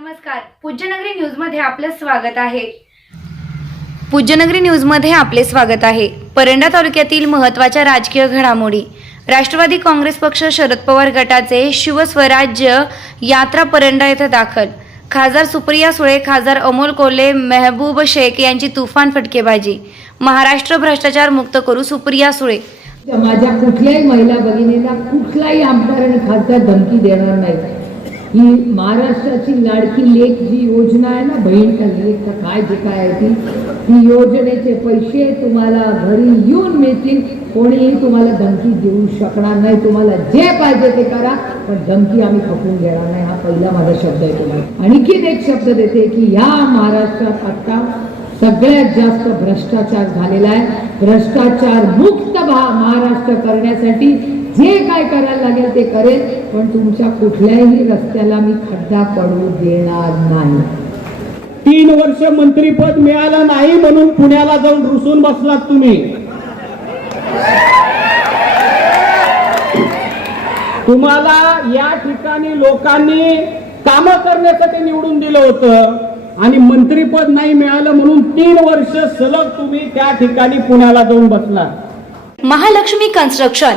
नमस्कार. पूज्यनगरी न्यूजमध्ये आपलं स्वागत आहे. पूज्यनगरी न्यूजमध्ये आपले स्वागत आहे. परंडा तालुक्यातील महत्त्वाच्या राजकीय घडामोडी. राष्ट्रवादी काँग्रेस पक्ष शरद पवार गटाचे शिवस्वराज्य यात्रा परंडा येथे दाखल. खासदार सुप्रिया सुळे खासदार अमोल कोल्हे मेहबूब शेख यांची तुफान फटकेबाजी. महाराष्ट्र भ्रष्टाचार मुक्त करू सुप्रिया सुळे. माझ्या कुठल्याही महिला भगिनीला कुठलाही आमदार आणि खासदार धमकी देणार नाही. ही महाराष्ट्राची लाडकी लेख जी योजना आहे ना बहीण का लेख काय जे काय आहे ती ती योजनेचे पैसे तुम्हाला घरी येऊन मिळतील. कोणीही तुम्हाला धमकी देऊ शकणार नाही. तुम्हाला जे पाहिजे ते करा पण धमकी आम्ही खपून घेणार नाही. हा पहिला माझा शब्द आहे तुम्हाला. आणखीन एक शब्द देते की ह्या महाराष्ट्रात आता सगळ्यात जास्त भ्रष्टाचार झालेला आहे. भ्रष्टाचार मुक्त महाराष्ट्र करण्यासाठी जे काय करायला लागेल ते करेल पण तुमच्या कुठल्याही रस्त्याला मी खड्डा पडू देणार नाही. तीन वर्ष मंत्रीपद मिळालं नाही म्हणून पुण्याला जाऊन रुसून बसलात तुम्ही. तुम्हाला या ठिकाणी लोकांनी काम करण्यासाठी निवडून दिलं होतं आणि मंत्रीपद नाही मिळालं म्हणून तीन वर्ष सलग तुम्ही त्या ठिकाणी पुण्याला जाऊन बसला महालक्ष्मी कन्स्ट्रक्शन.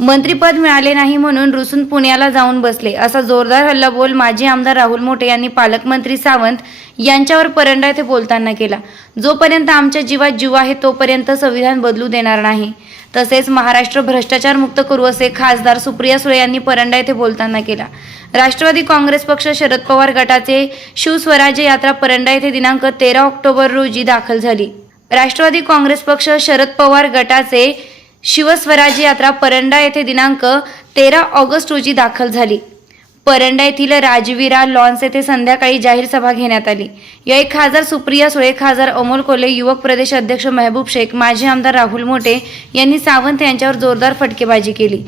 मंत्रीपद मिळाले नाही म्हणून रुसून पुण्याला जाऊन बसले. असा जोरदार हल्लाबोल माजी आमदार राहुल मोठे यांनी पालकमंत्री सावंत यांच्यावर परंडा येथे बोलताना केला. जोपर्यंत आमच्या जीवात जीव आहे तोपर्यंत संविधान बदलू देणार नाही. तसेच महाराष्ट्र भ्रष्टाचार मुक्त करू असे खासदार सुप्रिया सुळे यांनी परंडा येथे बोलताना केला. राष्ट्रवादी काँग्रेस पक्ष शरद पवार गटाचे शिवस्वराज्य यात्रा परंडा येथे दिनांक तेरा ऑक्टोबर रोजी दाखल झाली. राष्ट्रवादी काँग्रेस पक्ष शरद पवार गटाचे शिवस्वराज्य यात्रा परंडा येथे दिनांक तेरा ऑगस्ट रोजी दाखल झाली. परंडा येथील राजवीरा लॉन्स येथे संध्याकाळी जाहीर सभा घेण्यात आली. यावेळी खासदार सुप्रिया सुळे खासदार अमोल कोल्हे युवक प्रदेश अध्यक्ष मेहबूब शेख माजी आमदार राहुल मोटे यांनी सावंत यांच्यावर जोरदार फटकेबाजी केली.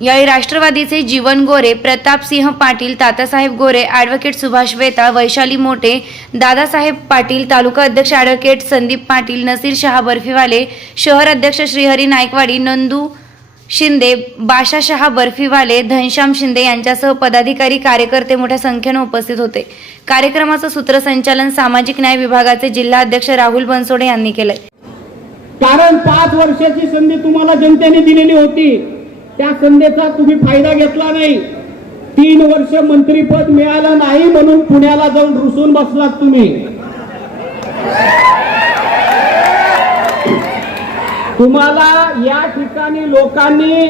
यावेळी राष्ट्रवादीचे जीवन गोरे प्रतापसिंह पाटील तातासाहेब गोरे ॲडव्होकेट सुभाष वेताळ वैशाली मोठे दादासाहेब पाटील तालुका अध्यक्ष ॲडव्होकेट संदीप पाटील नसीर शहा बर्फीवाले शहर अध्यक्ष श्रीहरी नायकवाडी नंदू शिंदे बाशा शहा बर्फीवाले धनश्याम शिंदे यांच्यासह पदाधिकारी कार्यकर्ते मोठ्या संख्येने उपस्थित होते. कार्यक्रमाचं सूत्रसंचालन सामाजिक न्याय विभागाचे जिल्हा अध्यक्ष राहुल बनसोडे यांनी केलंय. कारण पाच वर्षाची संधी तुम्हाला जनतेने दिलेली होती. त्या संधीचा तुम्ही फायदा घेतला नाही. तीन वर्ष मंत्रीपद मिळालं नाही म्हणून पुण्याला जाऊन रुसून बसलात तुम्ही. तुम्हाला या ठिकाणी लोकांनी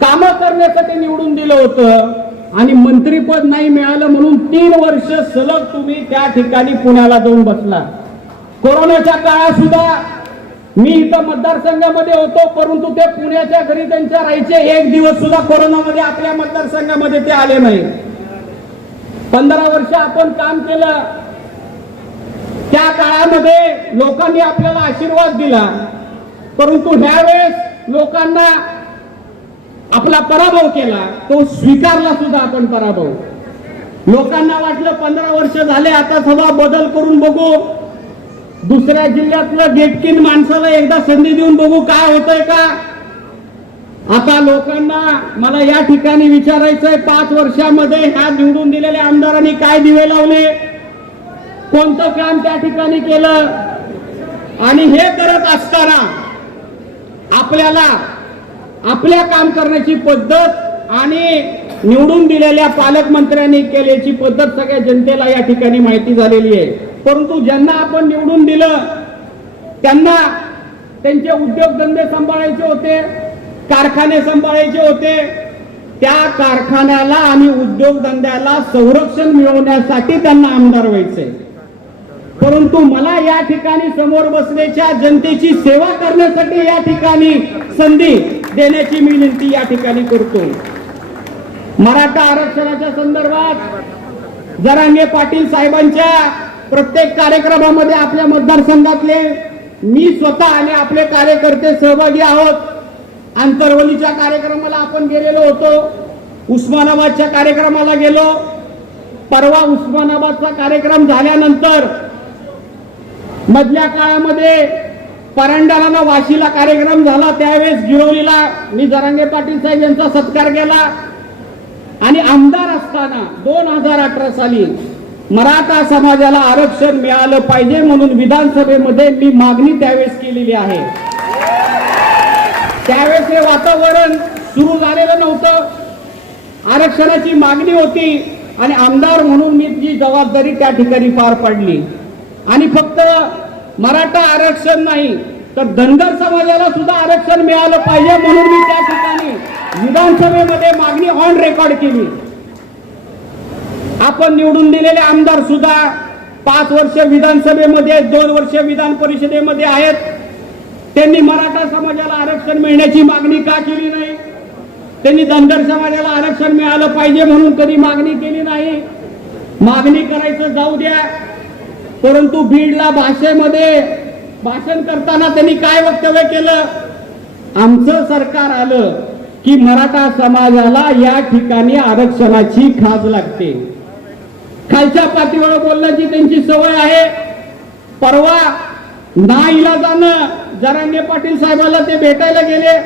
काम करण्यासाठी निवडून दिलं होतं आणि मंत्रीपद नाही मिळालं म्हणून तीन वर्ष सलग तुम्ही त्या ठिकाणी पुण्याला जाऊन बसला कोरोनाच्या काळात सुद्धा मी इथं मतदारसंघामध्ये होतो परंतु ते पुण्याच्या घरी त्यांच्या राहायचे एक दिवस सुद्धा कोरोनामध्ये आपल्या मतदारसंघामध्ये ते आले नाही. पंधरा वर्ष आपण काम केलं. त्या काळामध्ये लोकांनी आपल्याला आशीर्वाद दिला. परंतु ह्यावेळेस लोकांना आपला पराभव केला. तो स्वीकारला सुद्धा आपण पराभव. लोकांना वाटलं पंधरा वर्ष झाले आता सभा बदल करून बघू. दुसऱ्या जिल्ह्यातलं गेटकीन माणसाला एकदा संधी देऊन बघू काय होतंय का? आता लोकांना मला या ठिकाणी विचारायचंय पाच वर्षामध्ये ह्या निवडून दिलेल्या आमदारांनी काय दिवे लावले? कोणतं काम त्या ठिकाणी केलं? आणि हे करत असताना आपल्याला आपल्या काम करण्याची पद्धत आणि निवडून दिलेल्या पालकमंत्र्यांनी केल्याची पद्धत सगळ्या जनतेला या ठिकाणी माहिती झालेली आहे. परंतु ज्यांना आपण निवडून दिलं त्यांना त्यांचे उद्योगधंदे सांभाळायचे होते कारखाने सांभाळायचे होते त्या कारखान्याला आणि उद्योगधंद्याला संरक्षण मिळवण्यासाठी त्यांना आमदार व्हायचंय परंतु मला या ठिकाणी समोर बसण्याच्या जनतेची सेवा करण्यासाठी या ठिकाणी संधी देण्याची मी विनंती या ठिकाणी करतो. मराठा आरक्षणाच्या संदर्भात जरांगे पाटील साहेबांच्या प्रत्येक कार्यक्रमामध्ये आपल्या मतदारसंघातले मी स्वतः आणि आपले कार्यकर्ते सहभागी आहोत. आंतरवलीच्या कार्यक्रमाला आपण गेलेलो होतो. उस्मानाबादच्या कार्यक्रमाला गेलो. परवा उस्मानाबादचा कार्यक्रम झाल्यानंतर मधल्या काळामध्ये परांडाला वाशीला कार्यक्रम झाला. त्यावेळेस गिरवलीला मी जरांगे पाटील साहेब यांचा सत्कार केला. आणि आमदार असताना दोन हजार अठरा साली मराठा समाजाला आरक्षण मिळालं पाहिजे म्हणून विधानसभेमध्ये मी मागणी त्यावेळेस केलेली आहे. त्यावेळेस हे वातावरण सुरू झालेलं नव्हतं. आरक्षणाची मागणी होती आणि आमदार म्हणून मी जी जबाबदारी त्या ठिकाणी पार पाडली. आणि फक्त मराठा आरक्षण नाही तर धनगर समाजाला सुद्धा आरक्षण मिळालं पाहिजे म्हणून मी त्या ठिकाणी विधानसभेमध्ये मागणी ऑन रेकॉर्ड केली. आपण निवडून दिलेले आमदार सुद्धा पाच वर्ष विधानसभेमध्ये दोन वर्ष विधान परिषदेमध्ये आहेत. त्यांनी मराठा समाजाला आरक्षण मिळण्याची मागणी का केली नाही? त्यांनी धनगर समाजाला आरक्षण मिळालं पाहिजे म्हणून कधी मागणी केली नाही? मागणी करायचं जाऊ द्या. परंतु बीडला भाषेमध्ये भाषण करताना त्यांनी काय वक्तव्य केलं? आमचं सरकार आलं की मराठा समाजाला या ठिकाणी आरक्षणाची खाज लागते. खालच्या पातळीवर बोलण्याची त्यांची सवय आहे. परवा ना इलाजानं जरांगे पाटील साहेबाला ते भेटायला गेले.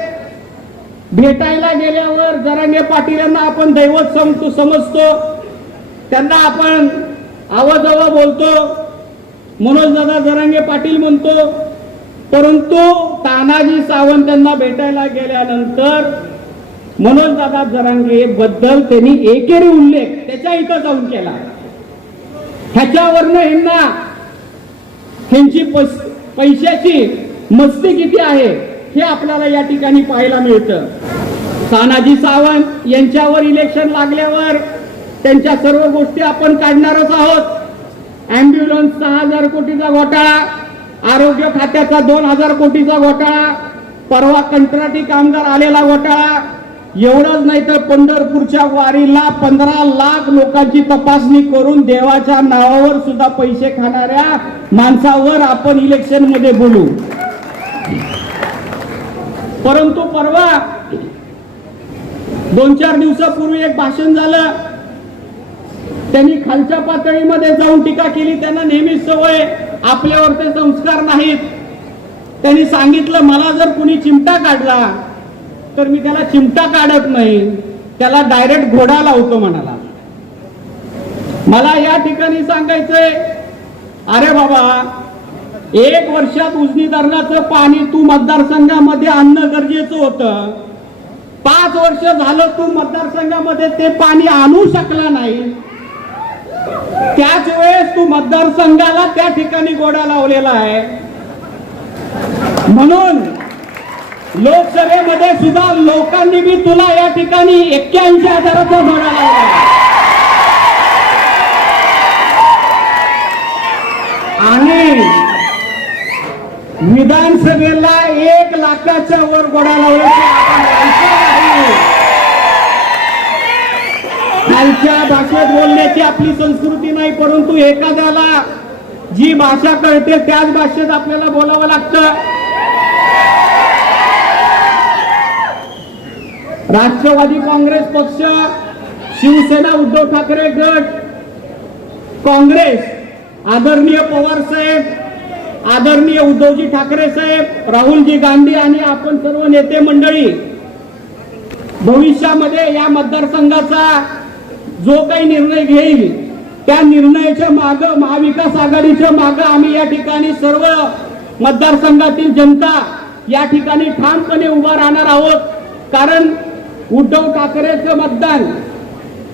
भेटायला गेल्यावर जरांगे पाटील यांना आपण दैवत समतो समजतो. त्यांना आपण आवाजावा बोलतो. मनोज दादा जरांगे पाटील म्हणतो. परंतु तानाजी सावंत यांना भेटायला गेल्यानंतर मनोज दादा जरांगे बद्दल त्यांनी एकेरी उल्लेख त्याच्या इथं जाऊन केला. ह्याच्यावरनं ह्यांना ह्यांची पस- पैशाची मस्ती किती आहे हे आपल्याला या ठिकाणी पाहायला मिळतं. तानाजी सावंत यांच्यावर इलेक्शन लागल्यावर त्यांच्या सर्व गोष्टी आपण काढणारच आहोत. अँब्युलन्स सहा हजार कोटीचा घोटाळा आरोग्य खात्याचा दोन हजार कोटीचा घोटाळा परवा कंत्राटी कामगार आलेला घोटाळा एवढंच नाही तर पंढरपूरच्या वारीला पंधरा लाख लोकांची तपासणी करून देवाच्या नावावर सुद्धा पैसे खाणाऱ्या माणसावर आपण इलेक्शनमध्ये बोलू. परंतु परवा दोन चार दिवसापूर्वी एक भाषण झालं. त्यांनी खालच्या पातळीमध्ये जाऊन टीका केली. त्यांना नेहमी सवय आपल्यावर ते संस्कार नाहीत. त्यांनी सांगितलं मला जर कुणी चिमटा काढला तर मी त्याला चिमटा काढत नाही. त्याला डायरेक्ट घोडा लावतो म्हणाला. मला या ठिकाणी सांगायचंय अरे बाबा एक वर्षात उजनी धरणाचं पाणी तू मतदारसंघामध्ये आणणं गरजेचं होतं. पाच वर्ष झालं तू मतदारसंघामध्ये ते पाणी आणू शकला नाही. त्याच वेळेस तू मतदारसंघाला त्या ठिकाणी गोडा लावलेला आहे. म्हणून लोकसभेमध्ये सुद्धा लोकांनी मी तुला या ठिकाणी एक्क्याऐंशी हजाराचा घोडा लावला. आणि विधानसभेला एक लाखाच्या वर गोडा लावल्याची भाषेत बोलण्याची आपली संस्कृती नाही परंतु एखाद्याला जी भाषा कळते त्याच भाषेत आपल्याला बोलावं लागतं. राष्ट्रवादी काँग्रेस पक्ष शिवसेना उद्धव ठाकरे गट काँग्रेस आदरणीय पवार साहेब आदरणीय उद्धवजी ठाकरे साहेब राहुलजी गांधी आणि आपण सर्व नेते मंडळी भविष्यामध्ये या मतदारसंघाचा जो काही निर्णय घेईल त्या निर्णयाच्या माग महाविकास आघाडीच्या माग आम्ही या ठिकाणी सर्व मतदारसंघातील जनता या ठिकाणी ठामपणे उभा राहणार आहोत. कारण उद्धव ठाकरेचं मतदान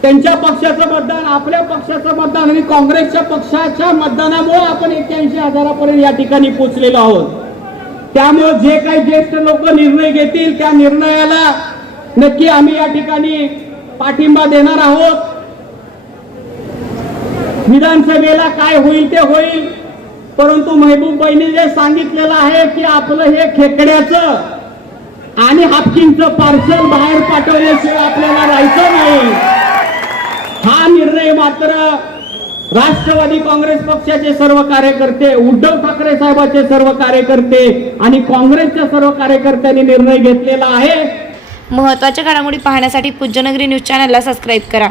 त्यांच्या पक्षाचं मतदान आपल्या पक्षाचं मतदान आणि काँग्रेसच्या पक्षाच्या मतदानामुळे आपण एक्क्याऐंशी हजारापर्यंत या ठिकाणी पोचलेलो आहोत. त्यामुळे जे काही ज्येष्ठ लोक निर्णय घेतील त्या निर्णयाला नक्की आम्ही या ठिकाणी पाठिंबा देणार आहोत. विधानसभेला काय होईल ते होईल परंतु महबूबबाईंनी जे सांगितलेलं आहे की आपलं हे खेकड्याचं आणि हापकिनचं पार्सल बाहेर पाठवल्याशिवाय आपल्याला राहायचं नाही. हा निर्णय मात्र राष्ट्रवादी काँग्रेस पक्षाचे सर्व कार्यकर्ते उद्धव ठाकरे साहेबांचे सर्व कार्यकर्ते आणि काँग्रेसच्या सर्व कार्यकर्त्यांनी निर्णय घेतलेला आहे. महत्त्वाच्या घडामोडी पाहण्यासाठी पूज्यनगरी न्यूज चॅनलला सबस्क्राईब करा.